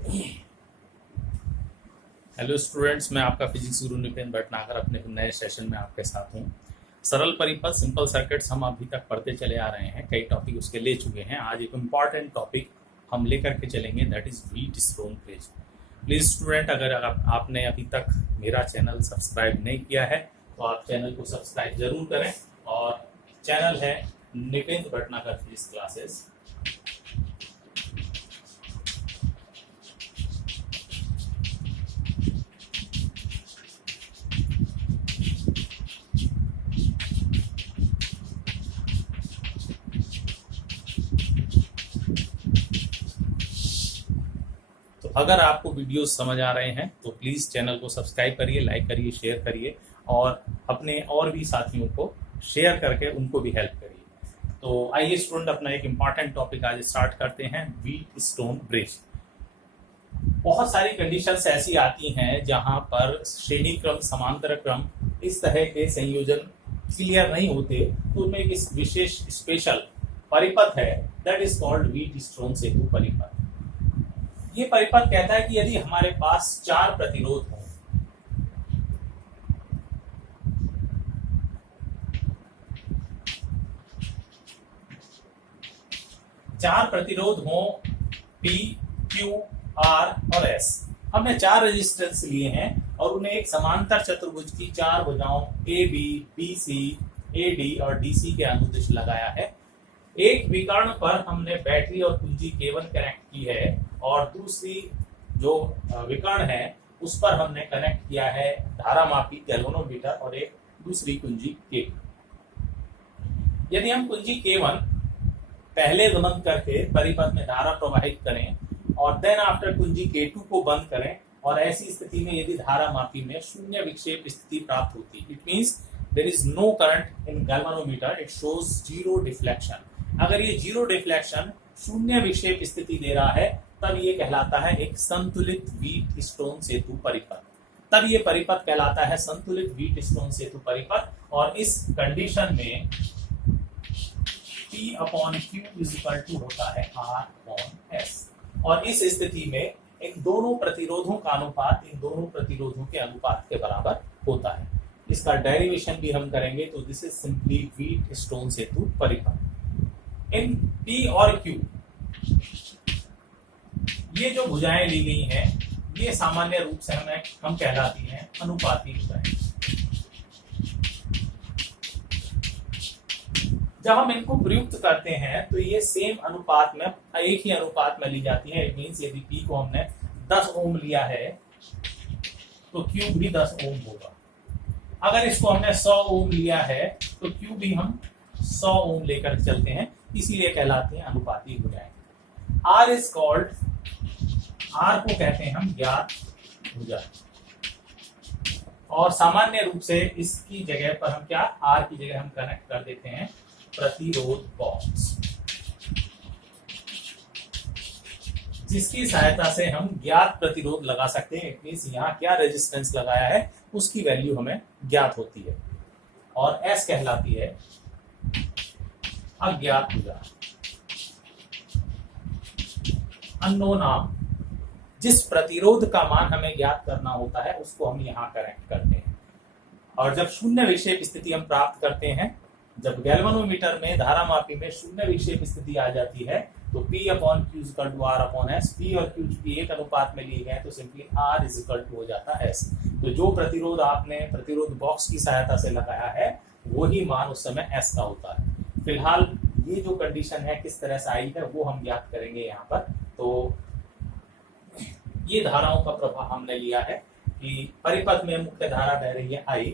Hello students, मैं आपका physics गुरु नितिन भटनागर अपने नए सेशन में आपके साथ हूँ। सरल परिपथ सिंपल सर्किट्स हम अभी तक पढ़ते चले आ रहे हैं, कई टॉपिक उसके ले चुके हैं। आज एक इम्पॉर्टेंट टॉपिक हम लेकर के चलेंगे, that is Wheatstone bridge. Please student, अगर आपने अभी तक मेरा चैनल सब्सक्राइब नहीं किया है तो आप चैनल को सब्सक्राइब जरूर करें। और चैनल है नितिन भटनागर फिजिक्स क्लासेस। तो अगर आपको वीडियोस समझ आ रहे हैं तो प्लीज़ चैनल को सब्सक्राइब करिए, लाइक करिए, शेयर करिए और अपने और भी साथियों को शेयर करके उनको भी हेल्प करिए। तो आइए स्टूडेंट, अपना एक इम्पॉर्टेंट टॉपिक आज स्टार्ट करते हैं, व्हीटस्टोन ब्रिज। बहुत सारी कंडीशंस ऐसी आती हैं जहां पर श्रेणी क्रम, समांतर क्रम, इस तरह के संयोजन क्लियर नहीं होते, तो उनमें एक विशेष स्पेशल परिपथ है, दैट इज कॉल्ड व्हीटस्टोन सेतु परिपथ। ये परिपथ कहता है कि यदि हमारे पास चार प्रतिरोध हो, P, Q, R और S। हमने चार रेजिस्टेंस लिए हैं और उन्हें एक समांतर चतुर्भुज की चार भुजाओं AB, BC, AD और DC के अनुदिश लगाया है। एक विकर्ण पर हमने बैटरी और कुंजी K1 कनेक्ट की है और दूसरी जो विकर्ण है उस पर हमने कनेक्ट किया है धारामापी गैल्वेनोमीटर और एक दूसरी कुंजी K। यदि हम कुंजी K1 पहले बंद करके परिपथ में धारा प्रवाहित करें और देन आफ्टर कुंजी K2 को बंद करें और ऐसी स्थिति में यदि धारामापी में शून्य विक्षेप स्थिति प्राप्त होती, it means there is no current in galvanometer, it shows zero deflection. अगर ये जीरो डिफ्लेक्शन, शून्य विक्षेप स्थिति दे रहा है, तब ये कहलाता है एक संतुलित व्हीटस्टोन सेतु परिपथ। तब ये परिपथ कहलाता है संतुलित व्हीटस्टोन सेतु परिपथ। और इस कंडीशन में P/Q इज इक्वल टू होता है R/S। और इस स्थिति में इन दोनों प्रतिरोधों का अनुपात इन दोनों प्रतिरोधों के अनुपात के बराबर होता है। इसका डेरिवेशन भी हम करेंगे, तो दिस इज सिंपली व्हीटस्टोन सेतु परिपथ। इन P और Q ये जो भुजाएं ली गई हैं, ये सामान्य रूप से हम कहलाती हैं अनुपाती भुजाएं। जब हम इनको प्रयुक्त करते हैं तो ये सेम अनुपात में, एक ही अनुपात में ली जाती है। इट मींस यदि P को हमने 10 ओम लिया है तो Q भी 10 ओम होगा। अगर इसको हमने 100 ओम लिया है तो Q भी हम 100 ओम लेकर चलते हैं, इसीलिए कहलाते हैं अनुपाती भुजाएं। R इज कॉल्ड, R को कहते हैं हम ज्ञात भुजा। और सामान्य रूप से इसकी जगह पर हम क्या, R की जगह हम कनेक्ट कर देते हैं प्रतिरोध बॉक्स, जिसकी सहायता से हम ज्ञात प्रतिरोध लगा सकते हैं। इट मींस यहाँ क्या रेजिस्टेंस लगाया है उसकी वैल्यू हमें ज्ञात होती है। और S कहलाती है अज्ञात भुजा, अननोन आर्म। जिस प्रतिरोध का मान हमें ज्ञात करना होता है उसको हम यहाँ कनेक्ट करते हैं। और जब शून्य विक्षेप स्थिति हम प्राप्त करते हैं, जब गैल्वेनोमीटर में धारामापी में शून्य विक्षेप स्थिति आ जाती है, तो P/Q is equal to R/S। P और Q भी एक अनुपात में लिए गए तो simply R is equal to हो जाता है S। तो जो प्रतिरोध आपने प्रतिरोध बॉक्स की सहायता से लगाया है वही मान उस समय S का होता है। फिलहाल ये जो कंडीशन है किस तरह से आई है वो हम ज्ञात करेंगे यहाँ पर। तो ये धाराओं का प्रभाव हमने लिया है कि परिपथ में मुख्य धारा बह रही है I,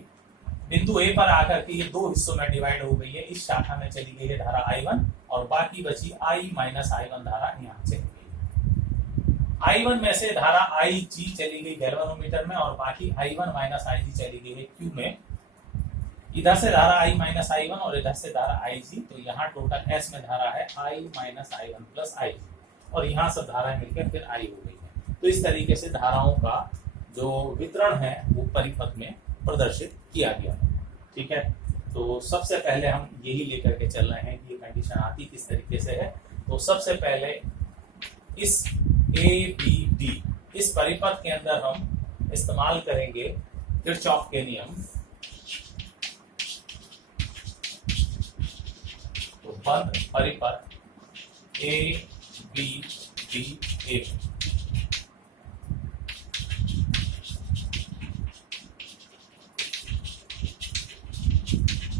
बिंदु A पर आकर के ये दो हिस्सों में डिवाइड हो गई है। इस शाखा में चली गई है धारा I1 और बाकी बची I-I1 धारा यहाँ चली गई। I1 में से धारा IG चली गई गैल्वेनोमीटर में और बाकी I1-IG चली गई है Q में। इधर से धारा I-I1 और इधर से धारा IG, तो यहाँ टोटल S में धारा है I-I1 प्लस IG और यहाँ सब धाराएं मिलकर फिर I हो गई है। तो इस तरीके से धाराओं का जो वितरण है वो परिपथ में प्रदर्शित किया गया है। ठीक है, तो सबसे पहले हम यही लेकर के चल रहे हैं कि ये कंडीशन आती किस तरीके से है। तो सबसे पहले इस ए बी डी, इस परिपथ के अंदर हम इस्तेमाल करेंगे किरचॉफ के नियम। तो बंद परिपथ A B D A,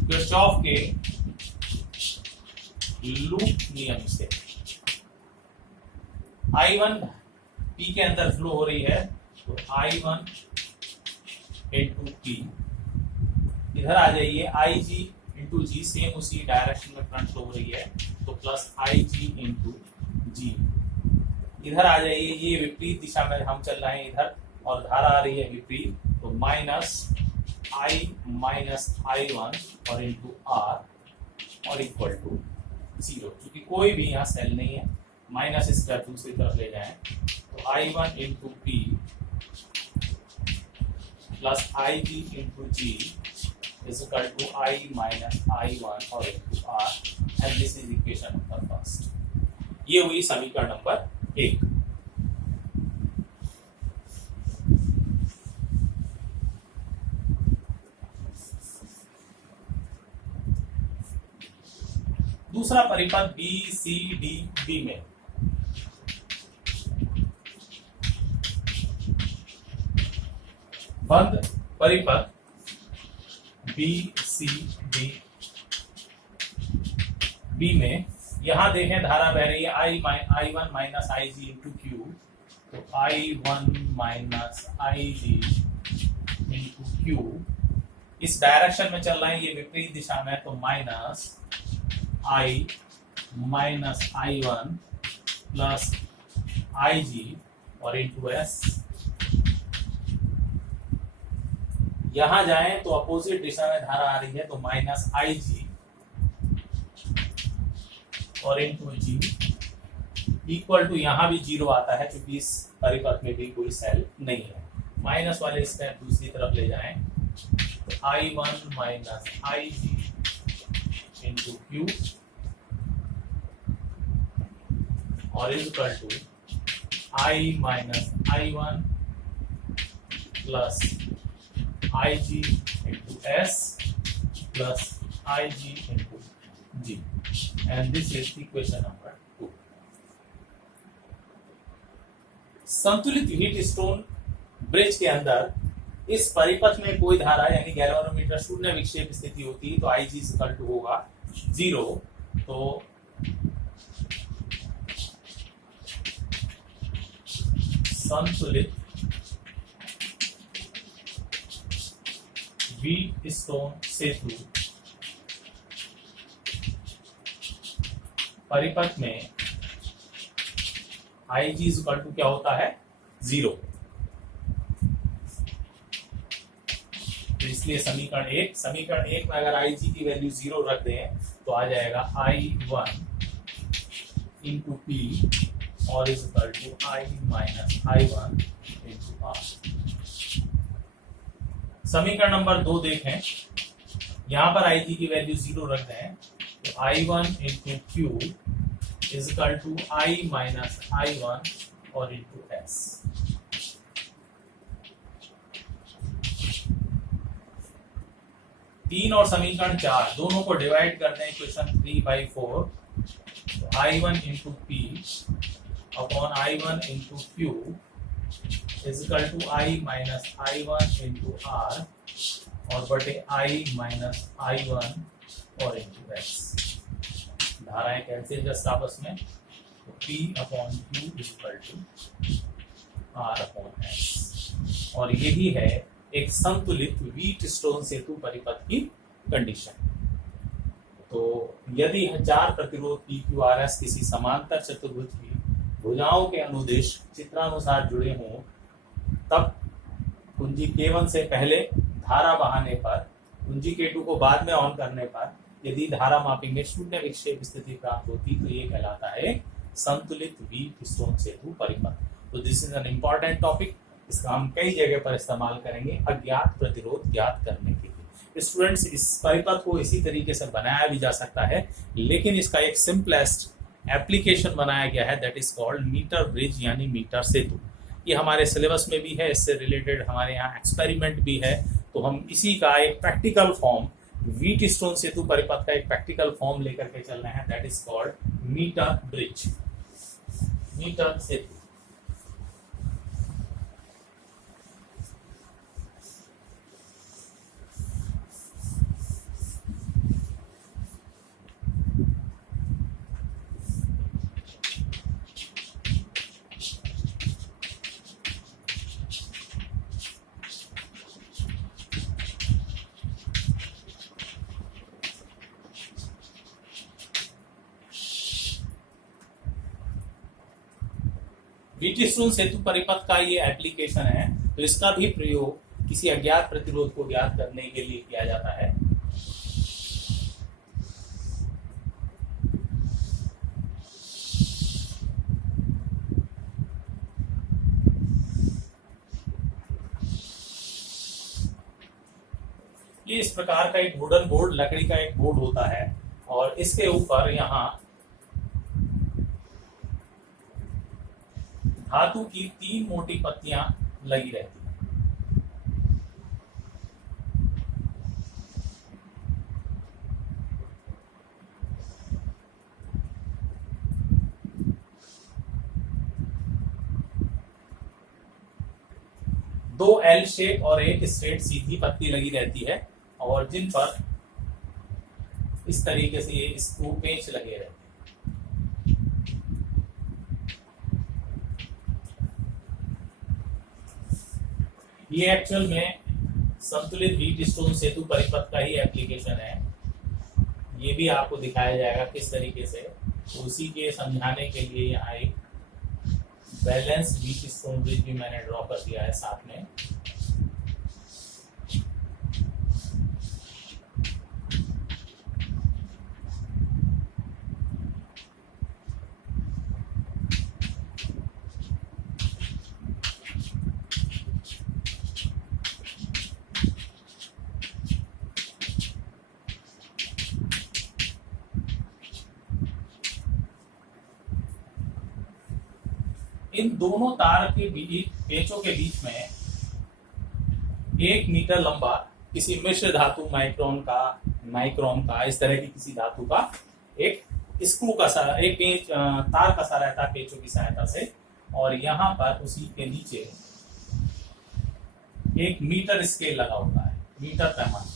Kirchhoff के लूप नियम से I1 P के अंदर फ्लो हो रही है, तो I1 इंटू P, इधर आ जाइए IG इंटू जी, सेम उसी डायरेक्शन में करंट फ्लो हो रही है, तो प्लस IG इंटू जी। इधर आ जाइए, ये विपरीत दिशा में हम चल रहे हैं इधर, और धारा आ रही है विपरीत, तो माइनस I माइनस I1 और इंटू R और इक्वल टू 0। क्योंकि कोई भी यहाँ सेल नहीं है, माइनस स्क्वायर दूसरी तरफ ले जाएं, तो I1 into P plus IG into G is equal to I minus I1 और into R, and this is equation number first. ये हुई समीकरण नंबर 1। दूसरा परिपथ बी सी डी बी में बंद परिपथ बी सी डी बी में, यहां देखें धारा बह रही है I1 माइनस आई जी इंटू क्यू, तो I1 माइनस आई जी इंटू क्यू, इस डायरेक्शन में चल रहे हैं, ये विपरीत दिशा में, तो minus I minus I1 plus IG और इंटू एस। यहां जाएं तो अपोजिट दिशा में धारा आ रही है, तो माइनस IG और इंटू जी इक्वल टू, यहां भी 0 आता है क्योंकि इस परिपथ में भी कोई सेल नहीं है। माइनस वाले स्टेप दूसरी तरफ ले जाएं, तो I1 minus IG into Q और is equal to I minus I1 plus IG into S plus IG into G, and this is equation number 2। संतुलित हीट स्टोन ब्रिज के अंदर इस परिपथ में कोई धारा यानी गैल्वेनोमीटर शून्य विक्षेप स्थिति होती है, तो IG इक्वल टू होगा 0। तो संतुलित व्हीट स्टोन सेतु परिपथ में IG इक्वल टू क्या होता है 0। तो इसलिए समीकरण एक में अगर IG की वैल्यू 0 रख दें तो आ जाएगा I1 इंटू पी और is equal to I minus I1 into R। समीकरण नंबर 2 देखें, यहां पर IG की वैल्यू 0 रख दें, तो I1 into Q is equal to I minus I1 और इंटू एस। तीन और समीकरण 4 दोनों को डिवाइड करते हैं इक्वेशन 3/4, तो I1 into P upon I1 into Q is equal to I minus I1 into R और बटे I माइनस I1 और इंटू एस। धाराएं कैंसिल जस्ट आपस में, तो P upon Q is equal to R upon S. और यही है एक संतुलित व्हीट स्टोन सेतु परिपथ की कंडीशन। तो यदि 4 प्रतिरोध PQRS किसी समांतर चतुर्भुज की भुजाओं के अनुदिश चित्रानुसार जुड़े हों, तब कुंजी K1 से पहले धारा बहाने पर, कुंजी K2 को बाद में ऑन करने पर यदि धारा मापिंग में शून्य विक्षेप स्थिति प्राप्त होती, तो ये कहलाता है संतुलित व्हीट स्टोन सेतु परिपथ। तो this is an important topic, इसका हम कई जगह पर इस्तेमाल करेंगे अज्ञात प्रतिरोध ज्ञात करने के लिए। स्टूडेंट्स, इस परिपथ को इसी तरीके से बनाया भी जा सकता है, लेकिन इसका एक सिंपलेस्ट एप्लीकेशन बनाया गया है that is called metre bridge यानी मीटर सेतु। ये हमारे सिलेबस में भी है, इससे रिलेटेड हमारे यहाँ एक्सपेरिमेंट भी है। तो हम इसी का एक प्रैक्टिकल फॉर्म, व्हीटस्टोन सेतु परिपथ का एक प्रैक्टिकल फॉर्म लेकर के चल रहे हैं that is called metre bridge, meter सेतु। व्हीटस्टोन सेतु परिपथ का ये एप्लीकेशन है, तो इसका भी प्रयोग किसी अज्ञात प्रतिरोध को ज्ञात करने के लिए किया जाता है। ये इस प्रकार का एक वुडन बोर्ड, लकड़ी का एक बोर्ड होता है और इसके ऊपर यहाँ धातु की 3 मोटी पत्तियां लगी रहती हैं। दो एल शेप और एक स्ट्रेट सीधी पत्ती लगी रहती है और जिन पर इस तरीके से ये स्क्रू पेंच लगे रहते हैं। ये एक्चुअल में संतुलित व्हीटस्टोन सेतु परिपथ का ही एप्लीकेशन है। ये भी आपको दिखाया जाएगा किस तरीके से, तो उसी के समझाने के लिए यहाँ एक बैलेंस व्हीटस्टोन ब्रिज भी मैंने ड्रॉ कर दिया है साथ में। इन दोनों तार के बीच, पेचों के बीच में 1 मीटर लंबा किसी मिश्र धातु, माइक्रोन का, नाइक्रोम का, इस तरह की किसी धातु का एक स्क्रू कसा, एक पेच तार कसा रहता है पेचों की सहायता से, और यहाँ पर उसी के नीचे एक मीटर स्केल लगा होता है, मीटर पैमाना।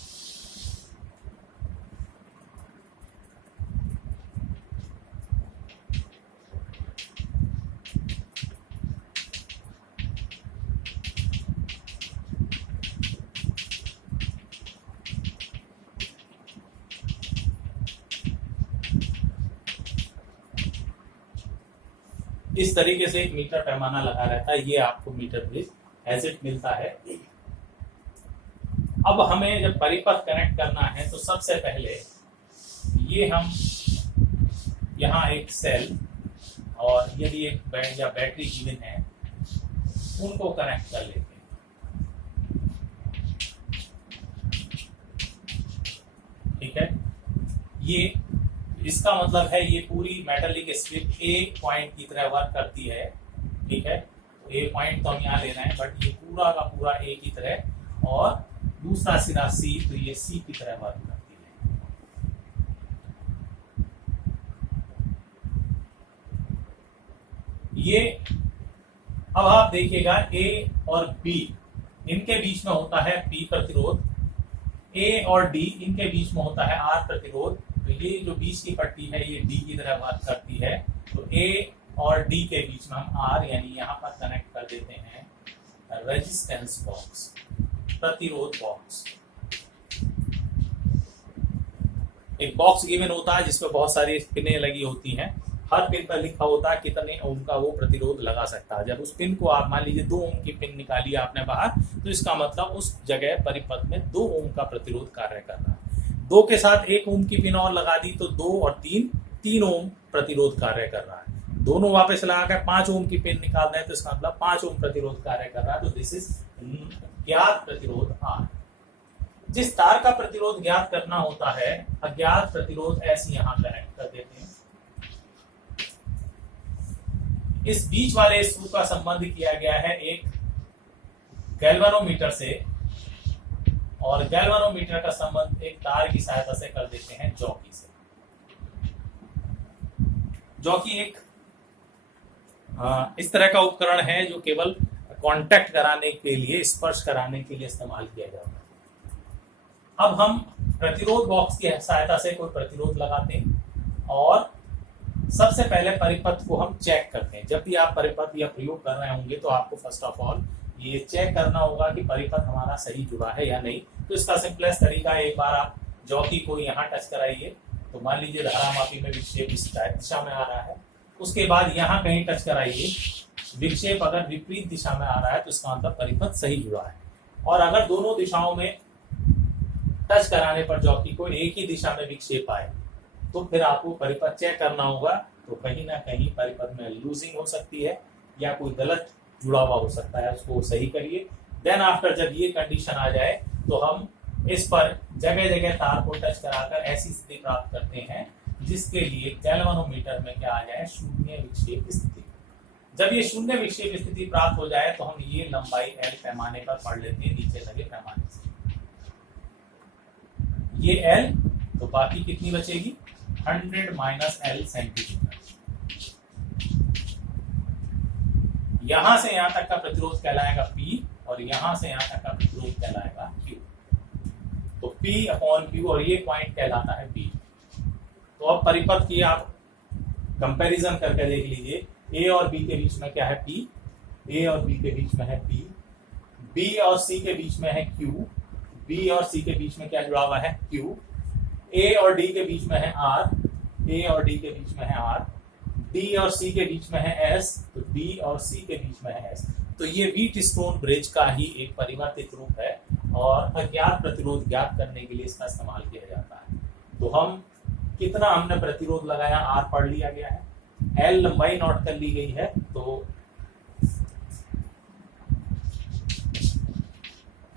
इस तरीके से एक मीटर पैमाना लगा रहता है। ये आपको मीटर ब्रिज एज इट मिलता है। अब हमें जब परिपथ कनेक्ट करना है तो सबसे पहले ये हम यहाँ एक सेल और यदि एक बैंड या बैटरी गिवन है उनको कनेक्ट कर लेते हैं। ठीक है, ये इसका मतलब है ये पूरी मेटालिक स्ट्रिप ए पॉइंट की तरह वर्क करती है। ठीक है, तो ए पॉइंट तो हम यहाँ ले रहे हैं, बट ये पूरा का पूरा ए की तरह, और दूसरा सिरा सी, तो ये सी की तरह वर्क करती है। ये अब आप देखिएगा ए और बी इनके बीच में होता है पी प्रतिरोध, ए और डी इनके बीच में होता है आर प्रतिरोध। तो ये जो बीच की पट्टी है ये डी की तरह वर्क करती है, तो ए और डी के बीच में हम आर यानी यहाँ पर कनेक्ट कर देते हैं रेजिस्टेंस बॉक्स, प्रतिरोध बॉक्स। एक बॉक्स गिवन होता है जिसमें बहुत सारी पिनें लगी होती हैं, हर पिन पर लिखा होता है कितने ओम का वो प्रतिरोध लगा सकता है। जब उस पिन को आप मान लीजिए 2 ओम की पिन निकाली आपने बाहर, तो इसका मतलब उस जगह परिपथ में 2 ओम का प्रतिरोध कार्य कर रहा है। 2 के साथ 1 ओम की पिन और लगा दी तो 2 और 3 ओम प्रतिरोध कार्य कर रहा है। दोनों वापस लगा कर 5 ओम की पिन निकाल दें तो इसका मतलब 5 ओम प्रतिरोध कार्य कर रहा है। तो दिस इज ज्ञात प्रतिरोध आर। जिस तार का प्रतिरोध ज्ञात करना होता है, अज्ञात प्रतिरोध ऐसे यहाँ कनेक्ट कर देते हैं। इस बीच वाले स्क्रू का संबंध किया गया है एक गैल्वेनोमीटर से, और गैल्वेनोमीटर का संबंध एक तार की सहायता से कर देते हैं जॉकी से। जॉकी एक इस तरह का उपकरण है जो केवल कांटेक्ट कराने के लिए, स्पर्श कराने के लिए इस्तेमाल किया जाता है। अब हम प्रतिरोध बॉक्स की सहायता से कोई प्रतिरोध लगाते हैं और सबसे पहले परिपथ को हम चेक करते हैं। जब भी आप परिपथ या प्रयोग कर रहे होंगे तो आपको फर्स्ट ऑफ ऑल ये चेक करना होगा कि परिपथ हमारा सही जुड़ा है या नहीं। तो इसका सिंपलेस्ट तरीका है, एक बार आप जॉकी को यहाँ टच कराइए, तो मान लीजिए धारामापी में विक्षेप इस दिशा में आ रहा है, उसके बाद यहाँ कहीं टच कराइए, विक्षेप अगर विपरीत दिशा में आ रहा है तो इसका मतलब परिपथ सही जुड़ा है। और अगर दोनों दिशाओं में टच कराने पर जॉकी को एक ही दिशा में विक्षेप आए तो फिर आपको परिपथ चेक करना होगा। तो कहीं ना कहीं परिपथ में लूजिंग हो सकती है या कोई गलत जुड़ा हुआ हो सकता है, उसको सही करिए। देन आफ्टर जब ये कंडीशन आ जाए तो हम इस पर जगह जगह तार को टच कराकर ऐसी स्थिति प्राप्त करते हैं जिसके लिए गैल्वेनोमीटर में क्या आ जाए, शून्य विक्षेप स्थिति। जब ये शून्य विक्षेप स्थिति प्राप्त हो जाए तो हम ये लंबाई L पैमाने पर पढ़ लेते हैं नीचे लगे पैमाने से। ये L, तो बाकी कितनी बचेगी, 100 माइनस L सेंटीमीटर। यहां से यहां तक का प्रतिरोध कहलाएगा P और यहां से यहां तक का प्रतिरोध कहलाएगा Q। तो P अपॉन Q और ये पॉइंट कहलाता है B। तो अब परिपथ की आप कंपैरिजन करके देख लीजिए, A और B के बीच में क्या है P, A और B के बीच में है P, B और C के बीच में है Q, B और C के बीच में क्या जुड़ा हुआ है Q, A और D के बीच में है R, A और D के बीच में है R, D और C के बीच में है S, तो D और C के बीच में है S। तो ये व्हीटस्टोन ब्रिज का ही एक परिवर्तित रूप है और अज्ञात प्रतिरोध ज्ञात करने के लिए इसका इस्तेमाल किया जाता है। तो हम कितना हमने प्रतिरोध लगाया, R पढ़ लिया गया है, L लंबाई नोट कर ली गई है। तो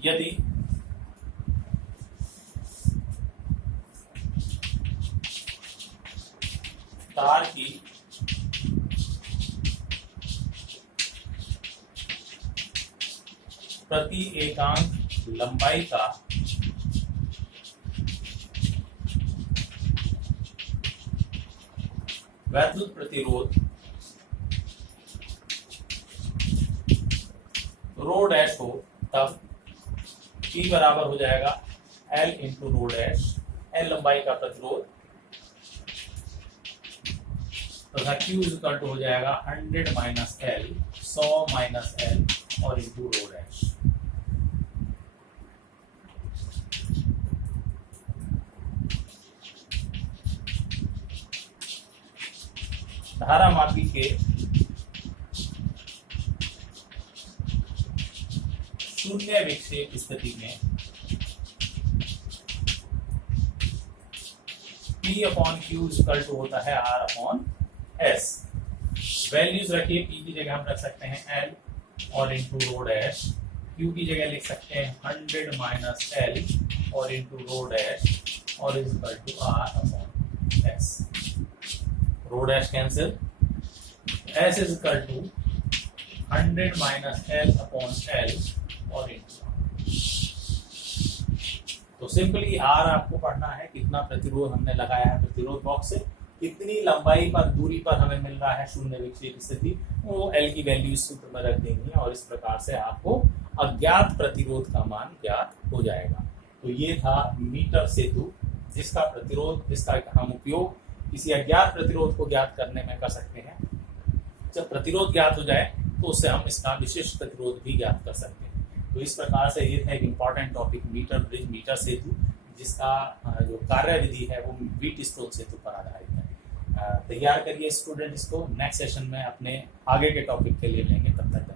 यदि तार की प्रति एकांक लंबाई का वैद्युत प्रतिरोध रो डैश हो, तब P बराबर हो जाएगा L into rho dash, L लंबाई का प्रतिरोध, तथा Q इक्वल टू हो जाएगा 100 माइनस L, 100 माइनस L और इंटू रो डैश। धारामापी के शून्य विक्षेप स्थिति में P अपॉन Q इक्वल टू होता है R अपॉन S। वैल्यूज रखिए, P की जगह हम रख सकते हैं L और इंटू रो डैश, Q की जगह लिख सकते हैं 100 माइनस L और इंटू रो डैश और equal to R upon S। Rho dash cancel, S is equal to 100 minus L upon L और इंटू। तो सिंपली R आपको पढ़ना है, कितना प्रतिरोध हमने लगाया है प्रतिरोध बॉक्स से, कितनी लंबाई पर दूरी पर हमें मिल रहा है शून्य विक्षेप स्थिति, वो L की वैल्यू सूत्र में रख देंगे और इस प्रकार से आपको अज्ञात प्रतिरोध का मान ज्ञात हो जाएगा। तो ये था मीटर सेतु, जिसका प्रतिरोध, जिसका हम उपयोग किसी अज्ञात प्रतिरोध को ज्ञात करने में कर सकते हैं। जब प्रतिरोध ज्ञात हो जाए तो उससे हम इसका विशिष्ट प्रतिरोध भी ज्ञात कर सकते हैं। तो इस प्रकार से ये था एक important topic, meter bridge, meter सेतु, जिसका जो कार्य विधि है वो व्हीटस्टोन सेतु पर आधारित है। तैयार करिए स्टूडेंट, इसको नेक्स्ट सेशन में अपने आगे के टॉपिक के लिए लेंगे। तब तक